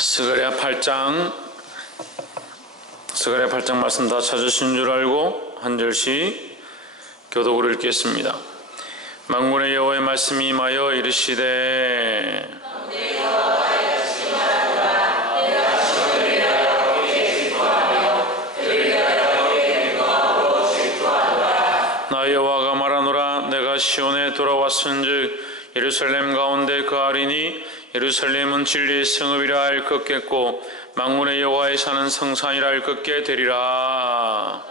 스가랴 8장 말씀 다 찾으신 줄 알고 한 절씩 교독으로 읽겠습니다. 만군의 여호와의 말씀이 임하여 이르시되 나 여호와가 말하노라. 내가 시온에 돌아왔은즉 예루살렘 가운데 거하리니 예루살렘은 진리의 성읍이라 할 것겠고 만군의 여호와의 사는 성산이라 할 것게 되리라.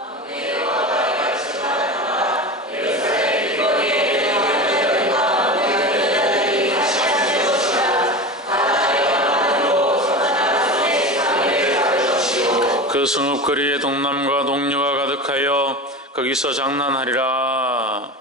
그 성읍 거리에 동남과 동녀가 가득하여 거기서 장난하리라.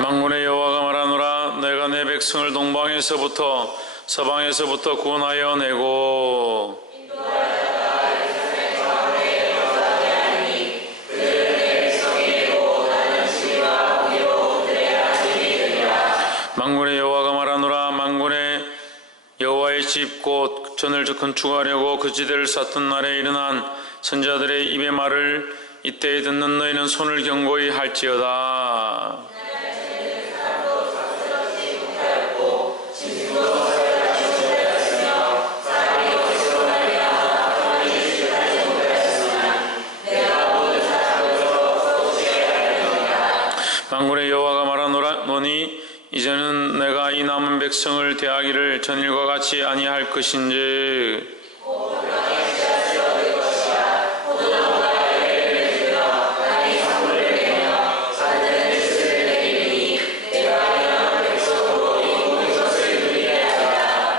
만군의 여호와가 말하노라. 내가 내 백성을 동방에서부터 서방에서부터 구원하여 내고 만군의 여호와가 말하노라. 만군의 여호와의 집 곧 전을 건축하려고 그 지대를 쌓던 날에 일어난 선자들의 입의 말을 이때에 듣는 너희는 손을 견고히 할지어다. 만군의 여호와가 말하노니 이제는 내가 이 남은 백성을 대하기를 전일과 같이 아니할 것인즉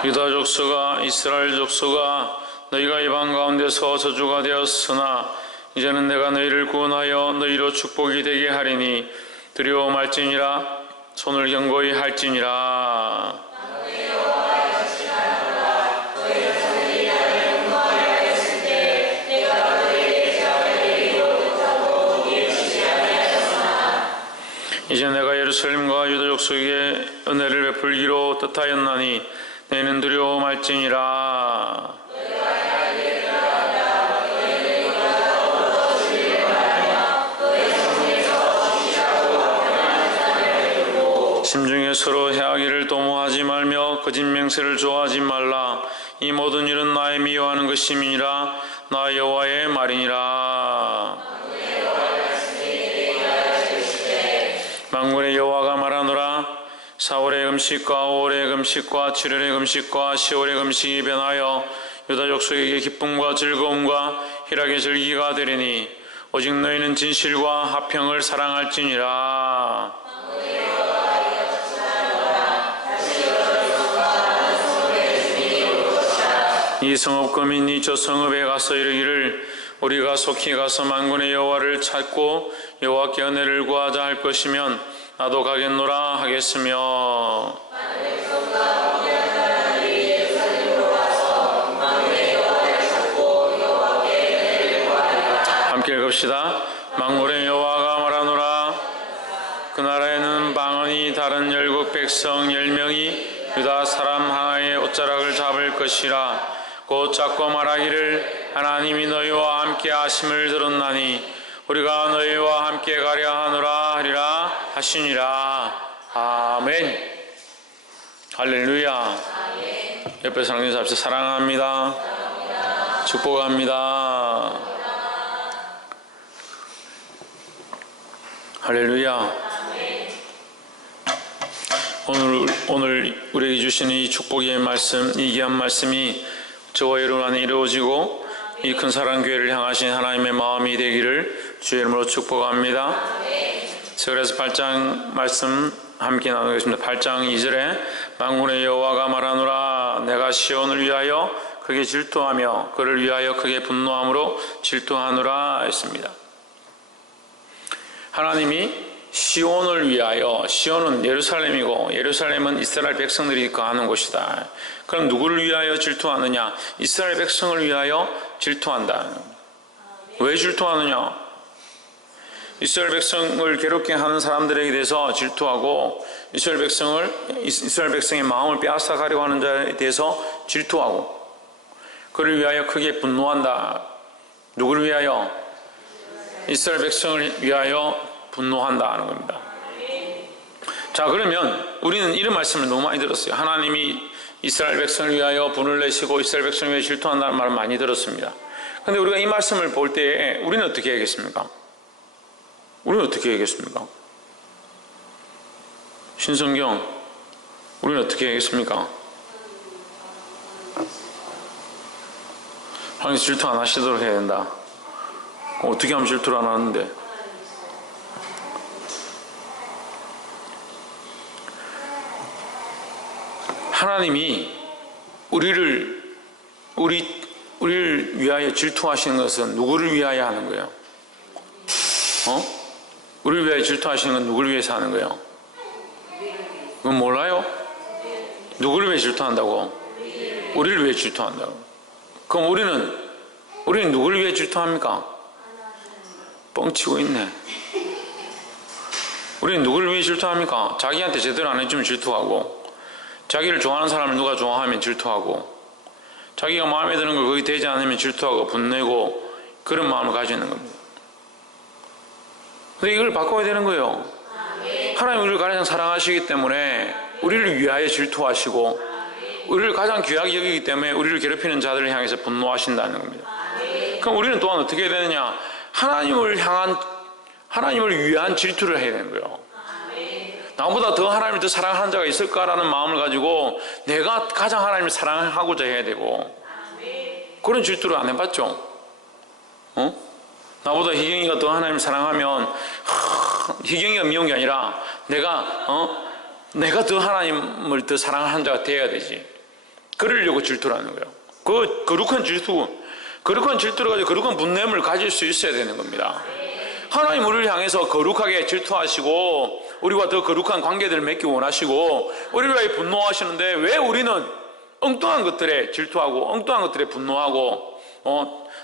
유다 족속아 이스라엘 족속아 너희가 이방 가운데서 저주가 되었으나 이제는 내가 너희를 구원하여 너희로 축복이 되게 하리니 두려워 말지니라. 손을 견고히 할지니라. 이제 내가 예루살렘과 유다 족속에게 은혜를 베풀기로 뜻하였나니 너희는 두려워 말지니라. 심중에 서로 해하기를 도모하지 말며 거짓 맹세를 좋아하지 말라. 이 모든 일은 나의 미워하는 것임이니라. 나 여호와의 말이니라. 만군의 여호와가 말하노라. 4월의 금식과 5월의 금식과 7월의 금식과 10월의 금식이 변하여 유다 족속에게 기쁨과 즐거움과 희락의 절기가 되리니 오직 너희는 진실과 화평을 사랑할지니라. 이 성읍 거민이 저 성읍에 가서 이르기를 우리가 속히 가서 만군의 여호와를 찾고 여호와께 은혜를 구하자 할 것이면 나도 가겠노라 하겠으며 함께 읽읍시다. 만군의 여호와가 말하노라. 그 나라에는 방언이 다른 열국 백성 10명이 유다 사람 하나의 옷자락을 잡을 것이라. 곧 잡고 말하기를 하나님이 너희와 함께 하심을 들었나니 우리가 너희와 함께 가려 하노라 하리라 하시니라. 아멘. 할렐루야. 옆에 사랑하는 잡시 사랑합니다. 축복합니다. 할렐루야. 오늘 우리에게 주시는 이 축복의 말씀, 이 귀한 말씀이 저와 여러분 안에 이루어지고 이 큰 사랑 교회를 향하신 하나님의 마음이 되기를 주의 이름으로 축복합니다. 그래서 8장 말씀 함께 나누겠습니다. 8장 2절에 만군의 여호와가 말하노라. 내가 시온을 위하여 크게 질투하며 그를 위하여 크게 분노함으로 질투하노라 했습니다. 하나님이 시온을 위하여, 시온은 예루살렘이고 예루살렘은 이스라엘 백성들이 거하는 곳이다. 그럼 누구를 위하여 질투하느냐? 이스라엘 백성을 위하여 질투한다. 왜 질투하느냐? 이스라엘 백성을 괴롭게 하는 사람들에게 대해서 질투하고 이스라엘 백성의 마음을 빼앗아 가려고 하는 자에 대해서 질투하고 그를 위하여 크게 분노한다. 누구를 위하여? 이스라엘 백성을 위하여 분노한다 하는 겁니다. 자, 그러면 우리는 이런 말씀을 너무 많이 들었어요. 하나님이 이스라엘 백성을 위하여 분을 내시고 이스라엘 백성을 위하여 질투한다는 말을 많이 들었습니다. 그런데 우리가 이 말씀을 볼 때에 우리는 어떻게 해야겠습니까? 우리는 어떻게 해야겠습니까? 신성경, 우리는 어떻게 해야겠습니까? 하나님 질투 안 하시도록 해야 된다. 어떻게 하면 질투를 안 하는데? 하나님이 우리를 위하여 질투하시는 것은 누구를 위하여 하는 거예요? 우리를 위하여 질투하시는 건 누구를 위해서 하는 거예요? 그건 몰라요? 누구를 위해 질투한다고? 우리를 위해 질투한다고. 그럼 우리는 누구를 위해 질투합니까? 뻥치고 있네. 우리는 누구를 위해 질투합니까? 자기한테 제대로 안 해주면 질투하고, 자기를 좋아하는 사람을 누가 좋아하면 질투하고, 자기가 마음에 드는 걸 거기 되지 않으면 질투하고 분내고 그런 마음을 가지고 있는 겁니다. 근데 이걸 바꿔야 되는 거예요. 하나님 우리를 가장 사랑하시기 때문에 우리를 위하여 질투하시고 우리를 가장 귀하게 여기기 때문에 우리를 괴롭히는 자들을 향해서 분노하신다는 겁니다. 그럼 우리는 또한 어떻게 해야 되느냐? 하나님을 위한 질투를 해야 되는 거예요. 나보다 더 하나님을 더 사랑하는 자가 있을까라는 마음을 가지고 내가 가장 하나님을 사랑하고자 해야 되고, 그런 질투를 안 해봤죠? 나보다 희경이가 더 하나님을 사랑하면 희경이가 미운 게 아니라 내가 더 하나님을 더 사랑하는 자가 되어야 되지. 그러려고 질투를 하는 거예요. 그 거룩한 질투를 가지고 거룩한 분냄을 가질 수 있어야 되는 겁니다. 하나님 우리를 향해서 거룩하게 질투하시고 우리와 더 거룩한 관계들을 맺기 원하시고 우리를 위해 분노하시는데, 왜 우리는 엉뚱한 것들에 질투하고 엉뚱한 것들에 분노하고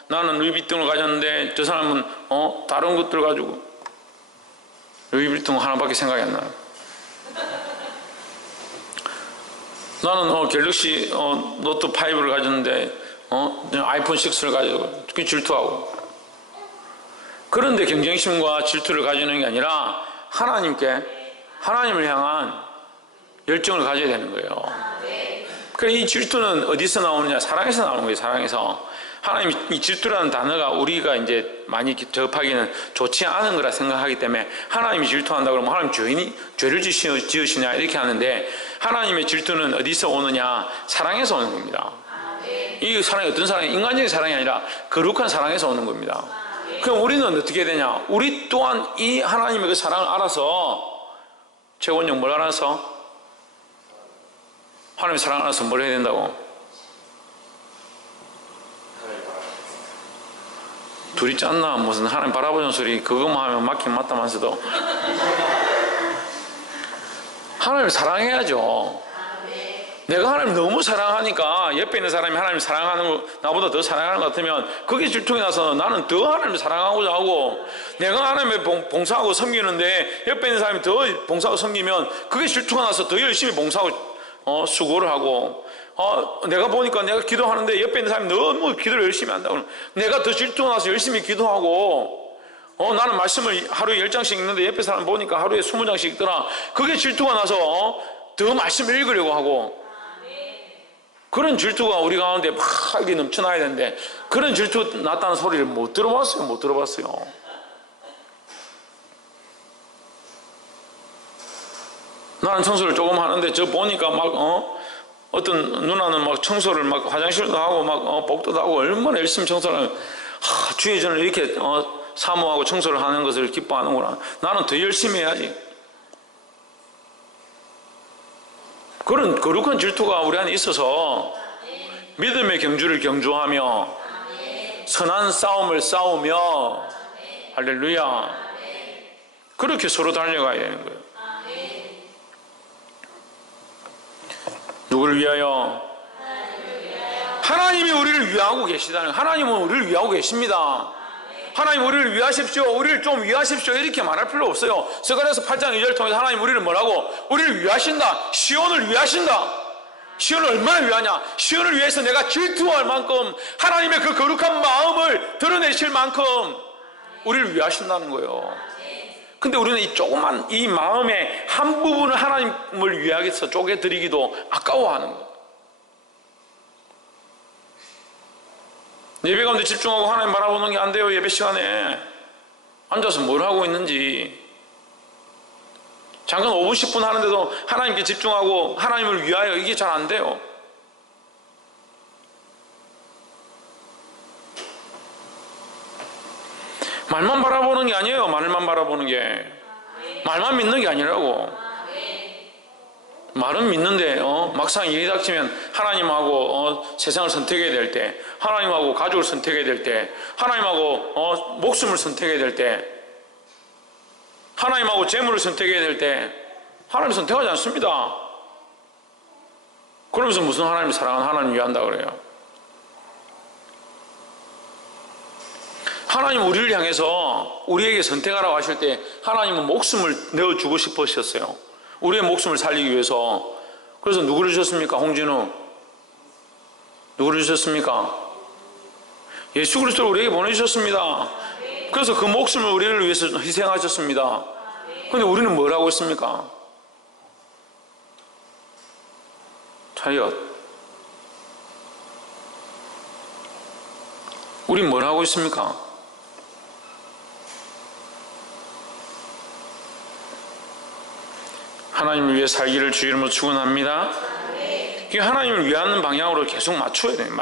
나는 루이비통을 가졌는데 저 사람은 다른 것들 가지고, 루이비통 하나밖에 생각이 안 나요. 나는 갤럭시 노트 5를 가졌는데 아이폰 6를 가지고 그게 질투하고. 그런데 경쟁심과 질투를 가지는 게 아니라 하나님을 향한 열정을 가져야 되는 거예요. 그래서 이 질투는 어디서 나오느냐? 사랑에서 나오는 거예요. 사랑에서. 하나님 이 질투라는 단어가 우리가 이제 많이 접하기는 좋지 않은 거라 생각하기 때문에 하나님이 질투한다 그러면 하나님 죄를 지으시냐 이렇게 하는데, 하나님의 질투는 어디서 오느냐? 사랑에서 오는 겁니다. 이 사랑이 어떤 사랑이? 인간적인 사랑이 아니라 거룩한 사랑에서 오는 겁니다. 그럼 우리는 어떻게 해야 되냐? 우리 또한 이 하나님의 그 사랑을 알아서, 최원영 뭘 알아서? 하나님의 사랑을 알아서 뭘 해야 된다고? 둘이 짰나? 무슨 하나님 바라보는 소리 그것만 하면 맞긴 맞다면서도 하나님을 사랑해야죠. 내가 하나님 너무 사랑하니까 옆에 있는 사람이 하나님 사랑하는 거 나보다 더 사랑하는 것 같으면 그게 질투가 나서 나는 더 하나님을 사랑하고자 하고, 내가 하나님을 봉사하고 섬기는데 옆에 있는 사람이 더 봉사하고 섬기면 그게 질투가 나서 더 열심히 봉사하고 수고를 하고, 내가 보니까 내가 기도하는데 옆에 있는 사람이 너무 기도를 열심히 한다고, 내가 더 질투가 나서 열심히 기도하고, 나는 말씀을 하루에 10장씩 읽는데 옆에 사람 보니까 하루에 20장씩 읽더라. 그게 질투가 나서 더 말씀을 읽으려고 하고, 그런 질투가 우리 가운데 막 이렇게 넘쳐나야 되는데, 그런 질투 났다는 소리를 못 들어봤어요. 나는 청소를 조금 하는데 저 보니까 막 어떤 누나는 막 청소를 막 화장실도 하고 막 복도도 하고 얼마나 열심히 청소를 하면, 주의 전을 이렇게 사모하고 청소를 하는 것을 기뻐하는구나. 나는 더 열심히 해야지. 그런 거룩한 질투가 우리 안에 있어서 믿음의 경주를 경주하며 선한 싸움을 싸우며, 할렐루야, 그렇게 서로 달려가야 되는 거예요. 누구를 위하여? 하나님이 우리를 위하고 계시다는, 하나님은 우리를 위하고 계십니다. 하나님 우리를 위하십시오, 우리를 좀 위하십시오 이렇게 말할 필요 없어요. 스가랴서 8장 2절을 통해서 하나님 우리를 뭐라고? 우리를 위하신다. 시온을 위하신다. 시온을 얼마나 위하냐? 시온을 위해서 내가 질투할 만큼 하나님의 그 거룩한 마음을 드러내실 만큼 우리를 위하신다는 거예요. 근데 우리는 이 조그만 이 마음의 한 부분을 하나님을 위하여서 쪼개드리기도 아까워하는 거예요. 예배 가운데 집중하고 하나님 바라보는 게 안 돼요. 예배 시간에 앉아서 뭘 하고 있는지 잠깐 5분 10분 하는데도 하나님께 집중하고 하나님을 위하여 이게 잘 안 돼요. 말만 바라보는 게 아니에요. 말만 바라보는 게 말만 믿는 게 아니라고. 말은 믿는데 막상 일이 닥치면 하나님하고 세상을 선택해야 될 때, 하나님하고 가족을 선택해야 될 때, 하나님하고 목숨을 선택해야 될 때, 하나님하고 재물을 선택해야 될 때 하나님 선택하지 않습니다. 그러면서 무슨 하나님을 사랑하는 하나님 위한다 그래요? 하나님 우리를 향해서 우리에게 선택하라고 하실 때 하나님은 목숨을 내어주고 싶으셨어요. 우리의 목숨을 살리기 위해서. 그래서 누구를 주셨습니까? 홍진우 누구를 주셨습니까? 예수 그리스도를 우리에게 보내주셨습니다. 그래서 그 목숨을 우리를 위해서 희생하셨습니다. 그런데 우리는 뭘 하고 있습니까? 차렷. 우린 뭘 하고 있습니까? 하나님을 위해 살기를 주 이름으로 축원합니다. 하나님을 위하는 방향으로 계속 맞춰야 되는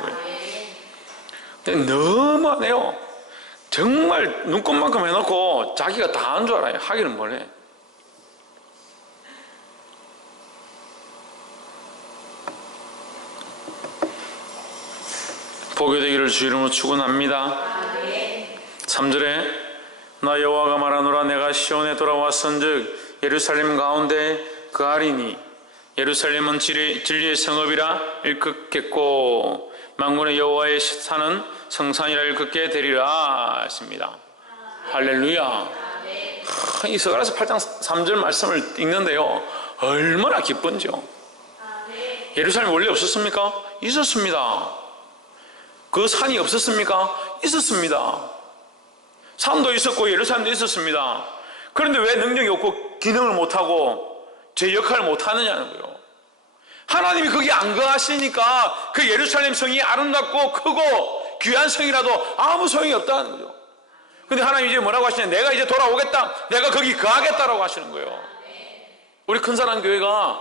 거예요. 근데 너무 안 해요. 정말 눈꽃만큼 해놓고 자기가 다 한 줄 알아요. 하기는 뭘 해. 복이 되기를 주 이름으로 축원합니다. 3절에 나 여호와가 말하노라 내가 시온에 돌아왔은즉 예루살렘 가운데 거하리니 예루살렘은 진리의 성읍이라 일컫겠고 만군의 여호와의 산은 성산이라 일컫게 되리라 했습니다. 할렐루야. 이 스가랴서 8장 3절 말씀을 읽는데요 얼마나 기쁜지요. 예루살렘이 원래 없었습니까? 있었습니다. 그 산이 없었습니까? 있었습니다. 산도 있었고 예루살렘도 있었습니다. 그런데 왜 능력이 없고 기능을 못하고 제 역할을 못하느냐는 거예요. 하나님이 거기 안 거하시니까 그 예루살렘 성이 아름답고 크고 귀한 성이라도 아무 소용이 없다는 거죠. 근데 하나님이 이제 뭐라고 하시냐? 내가 이제 돌아오겠다. 내가 거기 거하겠다라고 하시는 거예요. 우리 큰사랑 교회가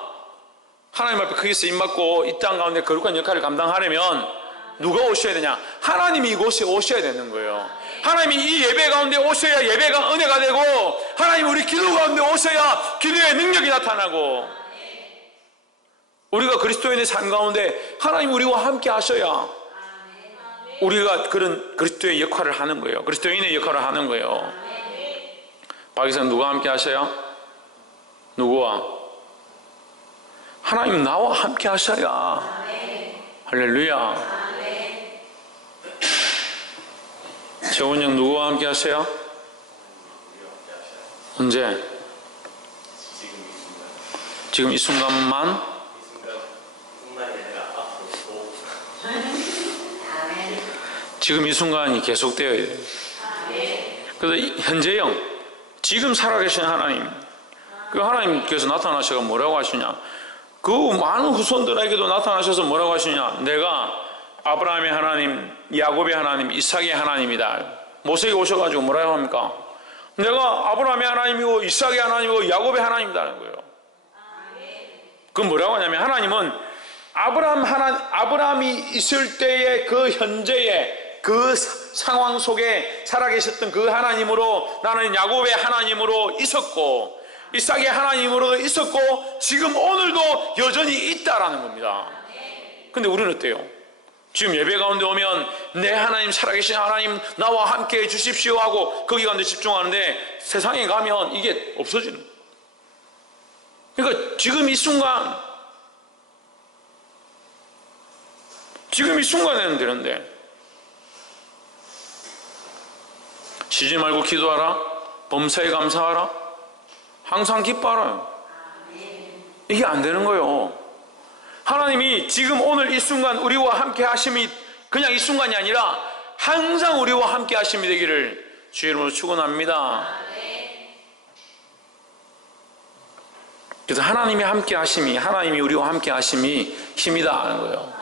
하나님 앞에 크게 쓰임받고 이 땅 가운데 거룩한 역할을 감당하려면 누가 오셔야 되냐? 하나님이 이곳에 오셔야 되는 거예요. 하나님이 이 예배 가운데 오셔야 예배가 은혜가 되고 하나님 우리 기도 가운데 오셔야 기도의 능력이 나타나고 우리가 그리스도인의 삶 가운데 하나님 우리와 함께 하셔야 우리가 그런 그리스도의 역할을 하는 거예요. 그리스도인의 역할을 하는 거예요. 박이선 누가 함께 하셔야? 누구와? 하나님 나와 함께 하셔야. 할렐루야. 재원형 누구와 함께 하세요? 언제? 지금 이 순간만? 지금 이 순간이 계속되어야 돼요. 그래서 현재형 지금 살아계신 하나님 그 하나님께서 나타나셔서 뭐라고 하시냐? 그 많은 후손들에게도 나타나셔서 뭐라고 하시냐? 내가 아브라함의 하나님, 야곱의 하나님, 이삭의 하나님이다. 모세에게 오셔가지고 뭐라고 합니까? 내가 아브라함의 하나님이고 이삭의 하나님이고 야곱의 하나님이라는 거예요. 그건 뭐라고 하냐면 하나님은 아브라함이 있을 때의 그 현재의 그 상황 속에 살아계셨던 그 하나님으로 나는 야곱의 하나님으로 있었고 이삭의 하나님으로도 있었고 지금 오늘도 여전히 있다라는 겁니다. 근데 우리는 어때요? 지금 예배 가운데 오면 내 하나님 살아계신 하나님 나와 함께 해주십시오 하고 거기 가운데 집중하는데 세상에 가면 이게 없어지는 거예요. 그러니까 지금 이 순간에는 되는데 쉬지 말고 기도하라. 범사에 감사하라. 항상 기뻐하라. 이게 안 되는 거예요. 하나님이 지금 오늘 이 순간 우리와 함께 하심이 그냥 이 순간이 아니라 항상 우리와 함께 하심이 되기를 주의 이름으로 축원합니다. 그래서 하나님이 함께 하심이, 하나님이 우리와 함께 하심이 힘이다 하는 거예요.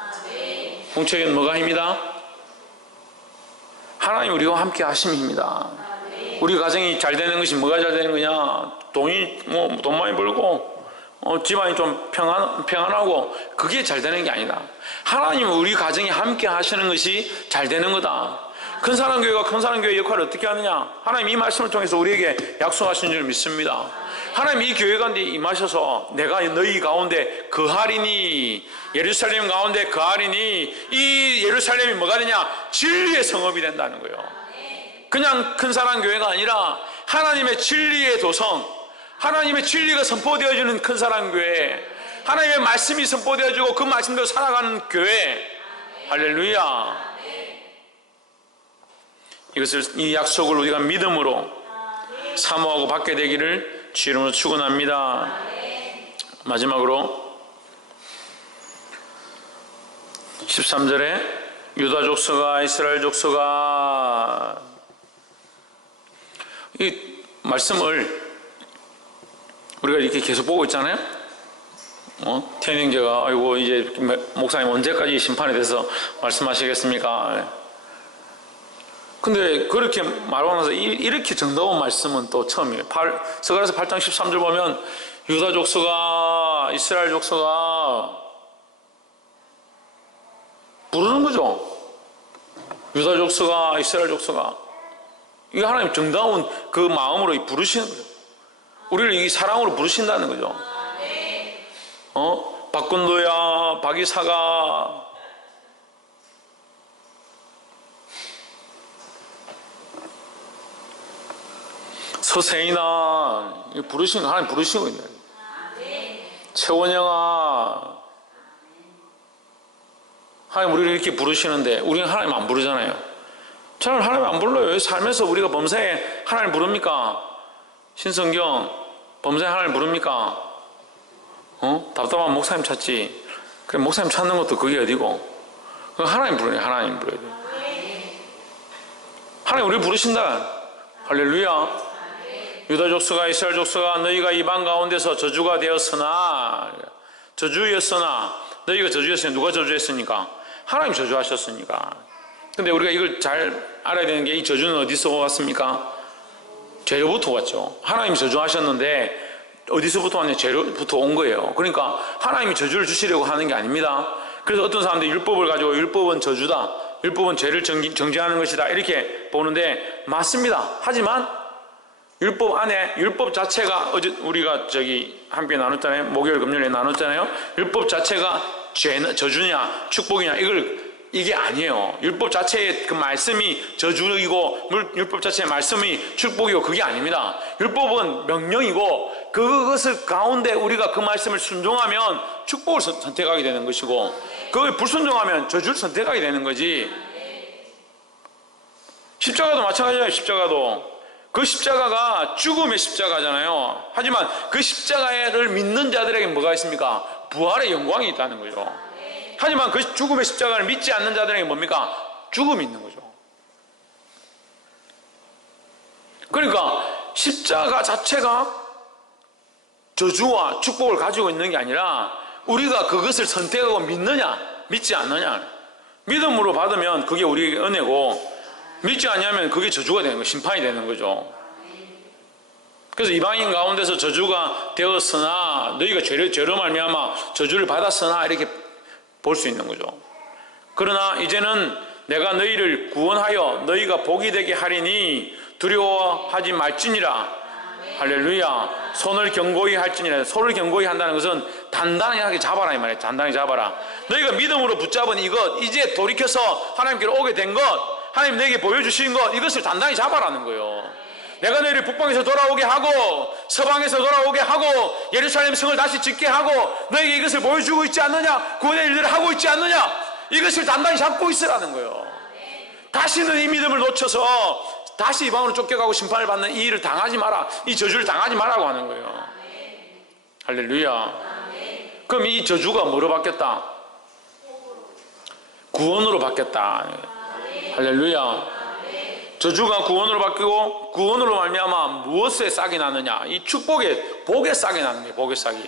공적인 뭐가 힘이다? 하나님 우리와 함께 하심이 힘이다. 우리 가정이 잘 되는 것이 뭐가 잘 되는 거냐? 돈 많이 벌고 집안이 좀 평안하고 그게 잘 되는 게 아니다. 하나님은 우리 가정이 함께 하시는 것이 잘 되는 거다. 큰사랑교회가 큰사랑교회 역할을 어떻게 하느냐? 하나님 이 말씀을 통해서 우리에게 약속하신 줄 믿습니다. 하나님 이 교회 가운데 임하셔서 내가 너희 가운데 거하리니, 예루살렘 가운데 거하리니, 이 예루살렘이 뭐가 되냐? 진리의 성읍이 된다는 거예요. 그냥 큰사랑교회가 아니라 하나님의 진리의 도성, 하나님의 진리가 선포되어지는 큰사랑교회, 하나님의 말씀이 선포되어지고 그 말씀대로 살아가는 교회. 할렐루야. 이 약속을 우리가 믿음으로 사모하고 받게 되기를 주의 이름으로 축원합니다. 마지막으로 13절에 유다 족속아 이스라엘 족속아, 이 말씀을 우리가 이렇게 계속 보고 있잖아요. 태영제가 아이고 이제 목사님 언제까지 심판에 대해서 말씀하시겠습니까? 근데 그렇게 말하고 나서 이렇게 정다운 말씀은 또 처음이에요. 스가랴서 8장 13절 보면 유다 족속아 이스라엘 족속아 부르는 거죠. 유다 족속아 이스라엘 족속아, 이게 하나님 정다운 그 마음으로 부르시는 거죠. 우리를 이 사랑으로 부르신다는 거죠. 박근도야 박이사가 서세인아, 부르신 거 하나님 부르시고 있는 거예요. 최원영아, 하나님 우리를 이렇게 부르시는데 우리는 하나님 안 부르잖아요. 저는 하나님 안 불러요. 삶에서 우리가 범사에 하나님 부릅니까? 신성경 범사에 하나님 부릅니까? 답답한 목사님 찾지. 그래, 목사님 찾는 것도 그게 어디고? 하나님 부르네. 하나님 불러야 돼. 하나님 우리를 부르신다. 할렐루야. 유다 족속아 이스라엘 족속아 너희가 이방 가운데서 저주가 되었으나, 저주였으나, 너희가 저주였으니 누가 저주했습니까? 하나님 저주하셨으니까. 근데 우리가 이걸 잘 알아야 되는 게, 이 저주는 어디서 왔습니까? 죄로부터 왔죠. 하나님이 저주하셨는데 어디서부터 왔냐? 죄로부터 온 거예요. 그러니까 하나님이 저주를 주시려고 하는 게 아닙니다. 그래서 어떤 사람들이 율법을 가지고 율법은 저주다, 율법은 죄를 정죄하는 것이다 이렇게 보는데 맞습니다. 하지만 율법 안에, 율법 자체가 어제 우리가 함께 나눴잖아요. 목요일 금요일에 나눴잖아요. 율법 자체가 저주냐 축복이냐 이게 아니에요. 율법 자체의 그 말씀이 저주이고 율법 자체의 말씀이 축복이고 그게 아닙니다. 율법은 명령이고 그것을 가운데 우리가 그 말씀을 순종하면 축복을 선택하게 되는 것이고, 그걸 불순종하면 저주를 선택하게 되는 거지. 십자가도 마찬가지예요. 십자가도 그 십자가가 죽음의 십자가잖아요. 하지만 그 십자가를 믿는 자들에게 뭐가 있습니까? 부활의 영광이 있다는 거죠. 하지만 그 죽음의 십자가를 믿지 않는 자들에게 뭡니까? 죽음이 있는 거죠. 그러니까 십자가 자체가 저주와 축복을 가지고 있는 게 아니라 우리가 그것을 선택하고 믿느냐 믿지 않느냐. 믿음으로 받으면 그게 우리에게 은혜고, 믿지 않으면 그게 저주가 되는 거예요. 심판이 되는 거죠. 그래서 이방인 가운데서 저주가 되었으나 너희가 죄로 말미암아 저주를 받았으나 이렇게 볼 수 있는 거죠. 그러나 이제는 내가 너희를 구원하여 너희가 복이 되게 하리니 두려워하지 말지니라. 할렐루야. 손을 견고히 할지니라. 손을 견고히 한다는 것은 단단하게 잡아라 이 말이에요. 단단히 잡아라. 너희가 믿음으로 붙잡은 이것, 이제 돌이켜서 하나님께로 오게 된 것, 하나님 내게 보여주신 것, 이것을 단단히 잡아라는 거예요. 내가 너희를 북방에서 돌아오게 하고 서방에서 돌아오게 하고 예루살렘 성을 다시 짓게 하고 너에게 이것을 보여주고 있지 않느냐? 구원의 일들을 하고 있지 않느냐? 이것을 단단히 잡고 있으라는 거예요. 다시는 이 믿음을 놓쳐서 다시 이방으로 쫓겨가고 심판을 받는 이 일을 당하지 마라, 이 저주를 당하지 말라고 하는 거예요. 할렐루야. 그럼 이 저주가 뭐로 바뀌었다? 구원으로 바뀌었다. 할렐루야. 저주가 구원으로 바뀌고, 구원으로 말미암아 무엇에 싹이 나느냐? 이 축복에, 복에 싹이 나는 거예요. 복에 싹이.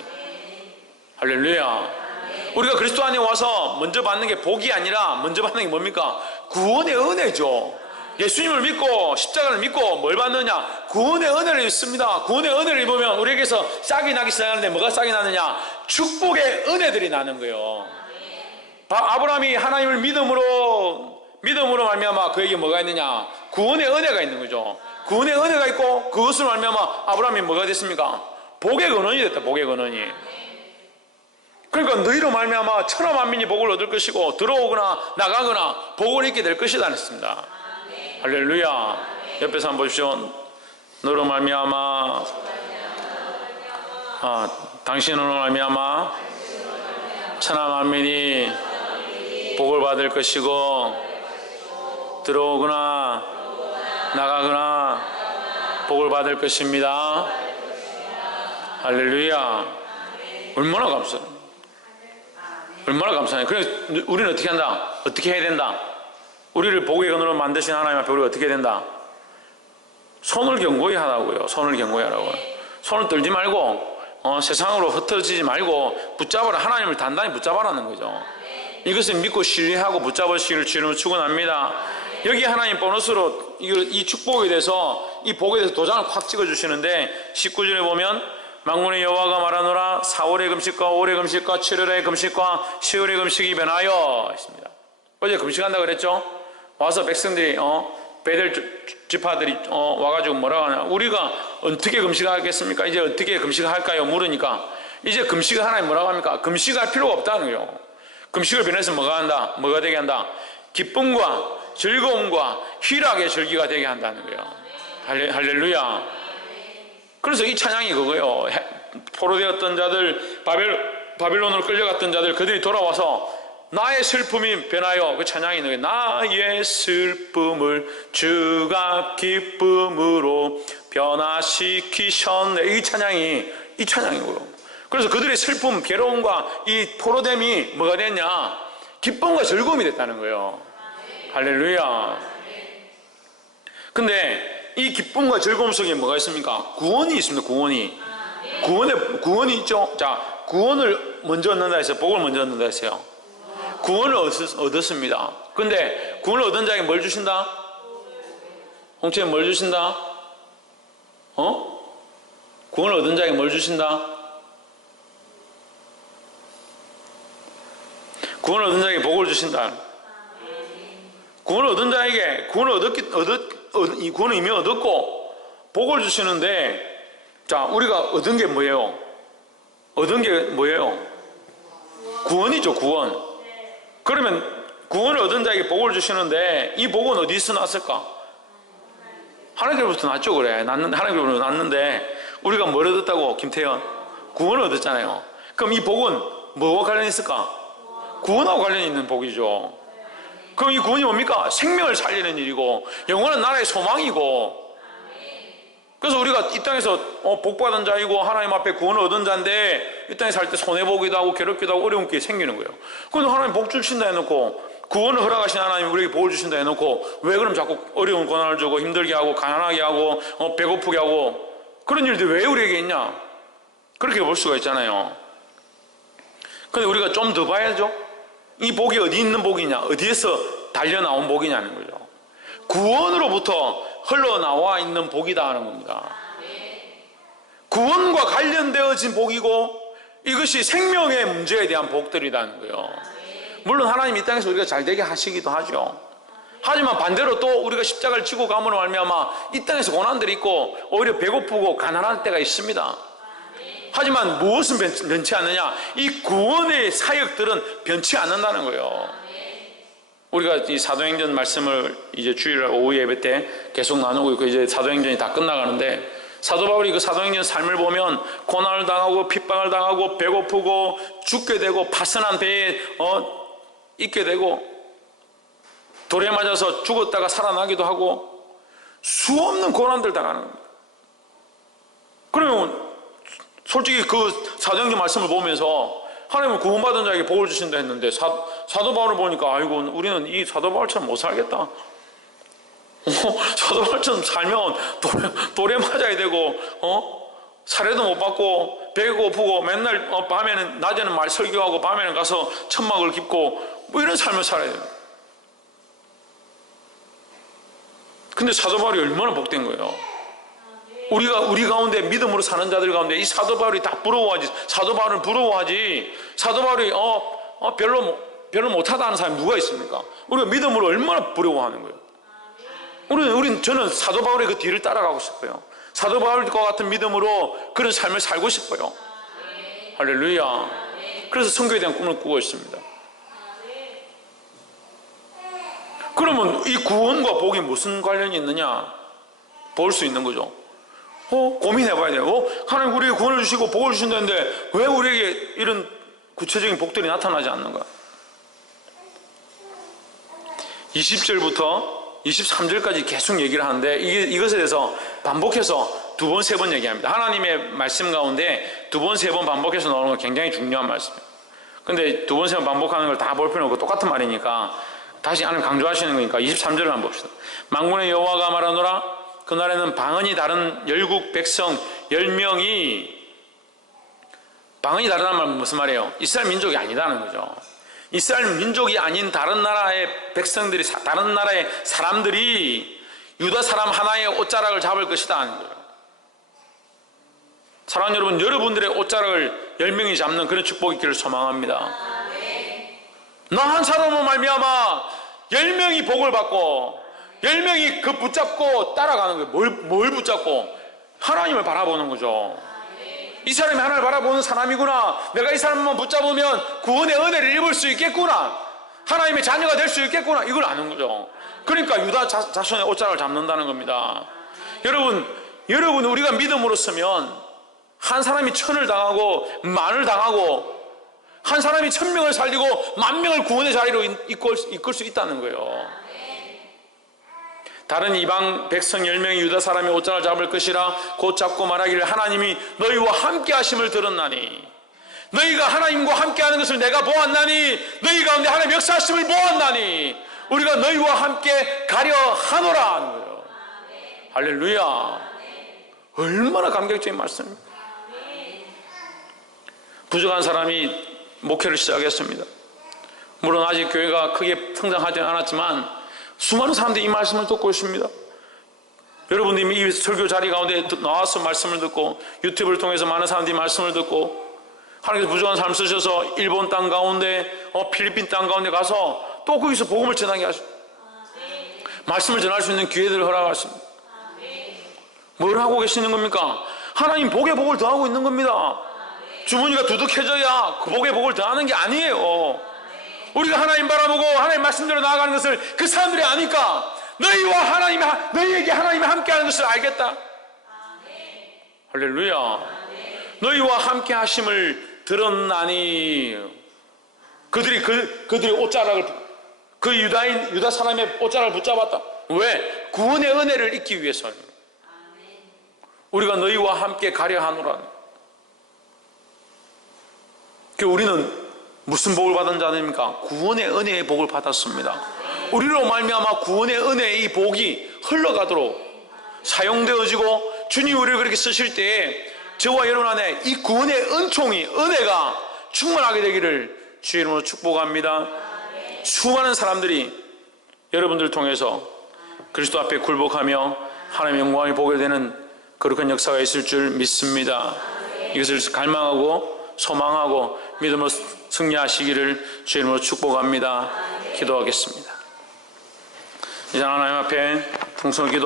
할렐루야. 우리가 그리스도 안에 와서 먼저 받는 게 복이 아니라 먼저 받는 게 뭡니까? 구원의 은혜죠. 예수님을 믿고 십자가를 믿고 뭘 받느냐? 구원의 은혜를 입습니다. 구원의 은혜를 입으면 우리에게서 싹이 나기 시작하는데 뭐가 싹이 나느냐? 축복의 은혜들이 나는 거예요. 아브라함이 하나님을 믿음으로 말미암아 그에게 뭐가 있느냐? 구원의 은혜가 있는 거죠. 구원의 은혜가 있고 그것을 말미암아 아브라함이 뭐가 됐습니까? 복의 근원이 됐다. 복의 근원이. 그러니까 너희로 말미암아 천하 만민이 복을 얻을 것이고 들어오거나 나가거나 복을 얻게 될 것이다 했습니다. 할렐루야. 옆에서 한번 보십시오. 너로 말미암아 당신으로 말미암아 천하 만민이 복을 받을 것이고 들어오거나 나가거나 복을 받을 것입니다. 할렐루야. 얼마나 감사해요. 얼마나 감사해요. 그래서 우리는 어떻게 한다? 어떻게 해야 된다? 우리를 복의 근원으로 만드신 하나님 앞에 우리가 어떻게 해야 된다? 손을 견고히 하라고요. 손을 견고히 하라고요. 손을 떨지 말고 세상으로 흩어지지 말고 붙잡아라. 하나님을 단단히 붙잡아라는 거죠. 이것을 믿고 신뢰하고 붙잡으시기를 주님으로 축원합니다. 여기 하나님 보너스로 이 축복에 대해서, 이 복에 대해서 도장을 확 찍어주시는데 19절에 보면 만군의 여호와가 말하노라 4월의 금식과 5월의 금식과 7월의 금식과 10월의 금식이 변하여 있습니다. 어제 금식한다고 그랬죠? 와서 백성들이 베델 지파들이 와가지고 뭐라고 하냐, 우리가 어떻게 금식하겠습니까? 이제 어떻게 금식할까요? 물으니까 이제 금식을 하나님 뭐라고 합니까? 금식할 필요가 없다는 거예요. 금식을 변해서 뭐가 한다? 뭐가 되게 한다? 기쁨과 즐거움과 희락의 절기가 되게 한다는 거예요. 할렐루야. 그래서 이 찬양이 그거예요. 포로되었던 자들, 바빌론으로 끌려갔던 자들, 그들이 돌아와서 나의 슬픔이 변하여, 그 찬양이 있는 거예요. 나의 슬픔을 주가 기쁨으로 변화시키셨네. 이 찬양이고요. 그래서 그들의 슬픔, 괴로움과 이 포로됨이 뭐가 됐냐? 기쁨과 즐거움이 됐다는 거예요. 할렐루야. 근데 이 기쁨과 즐거움 속에 뭐가 있습니까? 구원이 있습니다. 구원이 있죠. 자, 구원을 먼저 얻는다 했어요. 복을 먼저 얻는다 했어요. 구원을 얻었습니다. 근데 구원을 얻은 자에게 뭘 주신다? 홍채에 뭘 주신다? 구원을 얻은 자에게 뭘 주신다? 구원을 얻은 자에게 복을 주신다. 구원을 얻은 자에게 이 구원을 이미 얻었고 복을 주시는데, 자, 우리가 얻은 게 뭐예요? 얻은 게 뭐예요? 구원이죠. 구원. 그러면 구원을 얻은 자에게 복을 주시는데 이 복은 어디서 났을까? 하나님께로부터 났죠. 그래. 하나님께로부터 났는데 우리가 뭘 얻었다고? 김태현, 구원을 얻었잖아요. 그럼 이 복은 뭐와 관련이 있을까? 구원하고 관련이 있는 복이죠. 그럼 이 구원이 뭡니까? 생명을 살리는 일이고 영원한 나라의 소망이고, 그래서 우리가 이 땅에서 복받은 자이고 하나님 앞에 구원을 얻은 자인데 이 땅에 살 때 손해보기도 하고 괴롭기도 하고 어려운 게 생기는 거예요. 그런데 하나님 복 주신다 해놓고, 구원을 허락하신 하나님 우리에게 복을 주신다 해놓고 왜 그럼 자꾸 어려운 고난을 주고 힘들게 하고 가난하게 하고 배고프게 하고 그런 일들이 왜 우리에게 있냐? 그렇게 볼 수가 있잖아요. 그런데 우리가 좀 더 봐야죠. 이 복이 어디 있는 복이냐? 어디에서 달려나온 복이냐는 거죠. 구원으로부터 흘러나와 있는 복이다 하는 겁니다. 구원과 관련되어진 복이고 이것이 생명의 문제에 대한 복들이라는 거예요. 물론 하나님 이 땅에서 우리가 잘 되게 하시기도 하죠. 하지만 반대로 또 우리가 십자가를 지고 감으로 말미암아 이 땅에서 고난들이 있고 오히려 배고프고 가난한 때가 있습니다. 하지만 무엇은 변치 않느냐? 이 구원의 사역들은 변치 않는다는 거예요. 우리가 이 사도행전 말씀을 이제 주일 오후 예배 때 계속 나누고 있고 이제 사도행전이 다 끝나가는데, 사도 바울이 그 사도행전 삶을 보면 고난을 당하고 핍박을 당하고 배고프고 죽게 되고 파선한 배에 있게 되고 돌에 맞아서 죽었다가 살아나기도 하고 수없는 고난들 당하는 겁니다. 그러면 솔직히 그 사도행전 말씀을 보면서 하나님은 구원받은 자에게 복을 주신다 했는데 사도 바울을 보니까 아이고 우리는 이 사도 바울처럼 못 살겠다. 사도 바울처럼 살면 돌에 맞아야 되고 살해도 못 받고 배가 고프고 맨날 밤에는 낮에는 말 설교하고 밤에는 가서 천막을 깁고 뭐 이런 삶을 살아야 돼요. 근데 사도 바울이 얼마나 복된 거예요. 우리 가운데 믿음으로 사는 자들 가운데 이 사도 바울이 다 부러워하지. 사도 바울은 부러워하지. 사도 바울이 별로 못하다는 사람이 누가 있습니까? 우리가 믿음으로 얼마나 부러워하는 거예요. 저는 사도 바울의 그 뒤를 따라가고 싶어요. 사도 바울과 같은 믿음으로 그런 삶을 살고 싶어요. 할렐루야. 그래서 선교에 대한 꿈을 꾸고 있습니다. 그러면 이 구원과 복이 무슨 관련이 있느냐 볼 수 있는 거죠. 고민해봐야 돼요. 하나님 우리에게 구원을 주시고 복을 주신다는데 왜 우리에게 이런 구체적인 복들이 나타나지 않는가? 20절부터 23절까지 계속 얘기를 하는데 이것에 대해서 반복해서 두 번, 세 번 얘기합니다. 하나님의 말씀 가운데 두 번, 세 번 반복해서 나오는 건 굉장히 중요한 말씀이에요. 근데 두 번, 세 번 반복하는 걸 다 볼 필요 없고 똑같은 말이니까 다시 하나님 강조하시는 거니까 23절을 한번 봅시다. 만군의 여호와가 말하노라 그날에는 방언이 다른 열국 백성 10명이 방언이 다르다는 말은 무슨 말이에요? 이스라엘 민족이 아니다는 거죠. 이스라엘 민족이 아닌 다른 나라의 백성들이 다른 나라의 사람들이 유다 사람 하나의 옷자락을 잡을 것이다 하는 거예요. 사랑하는 여러분, 여러분들의 옷자락을 10명이 잡는 그런 축복이 있기를 소망합니다. 나 한 사람으로 말미암아 10명이 복을 받고 10명이 그 붙잡고 따라가는 거예요. 뭘 붙잡고? 하나님을 바라보는 거죠. 이 사람이 하나님을 바라보는 사람이구나. 내가 이 사람만 붙잡으면 구원의 은혜를 입을 수 있겠구나. 하나님의 자녀가 될 수 있겠구나. 이걸 아는 거죠. 그러니까 유다 자손의 옷자락을 잡는다는 겁니다. 여러분 우리가 믿음으로 서면 한 사람이 1000을 당하고 10,000을 당하고 한 사람이 1000명을 살리고 10,000명을 구원의 자리로 이끌 수 있다는 거예요. 다른 이방 백성 10명이 유다 사람의 옷자락을 잡을 것이라 곧 잡고 말하기를 하나님이 너희와 함께 하심을 들었나니 너희가 하나님과 함께 하는 것을 내가 보았나니 너희 가운데 하나님의 역사하심을 보았나니 우리가 너희와 함께 가려 하노라 하는 거예요. 할렐루야. 얼마나 감격적인 말씀입니다. 부족한 사람이 목회를 시작했습니다. 물론 아직 교회가 크게 성장하지 않았지만 수많은 사람들이 이 말씀을 듣고 있습니다. 여러분들이 이 설교 자리 가운데 나와서 말씀을 듣고 유튜브를 통해서 많은 사람들이 말씀을 듣고 하나님께서 부족한 삶을 쓰셔서 일본 땅 가운데 필리핀 땅 가운데 가서 또 거기서 복음을 전하게 하십니다. 말씀을 전할 수 있는 기회들을 허락하십니다. 뭘 하고 계시는 겁니까? 하나님 복의 복을 더하고 있는 겁니다. 주머니가 두둑해져야 그 복의 복을 더하는 게 아니에요. 우리가 하나님 바라보고 하나님 말씀대로 나아가는 것을 그 사람들이 아니까 너희에게 하나님이 함께하는 것을 알겠다. 할렐루야. 너희와 함께 하심을 들었나니 그들이 옷자락을 그 유다 사람의 옷자락을 붙잡았다. 왜? 구원의 은혜를 잊기 위해서. 우리가 너희와 함께 가려 하노라. 우리는 무슨 복을 받은 자입니까? 구원의 은혜의 복을 받았습니다. 우리로 말미암아 구원의 은혜의 이 복이 흘러가도록 사용되어지고 주님 우리를 그렇게 쓰실 때에 저와 여러분 안에 이 구원의 은혜가 충만하게 되기를 주의 이름으로 축복합니다. 수많은 사람들이 여러분들을 통해서 그리스도 앞에 굴복하며 하나님의 영광이 보게 되는 거룩한 역사가 있을 줄 믿습니다. 이것을 갈망하고 소망하고 믿음으로 승리하시기를 주의 이름으로 축복합니다. 기도하겠습니다. 이제 하나님 앞에 풍성을 기도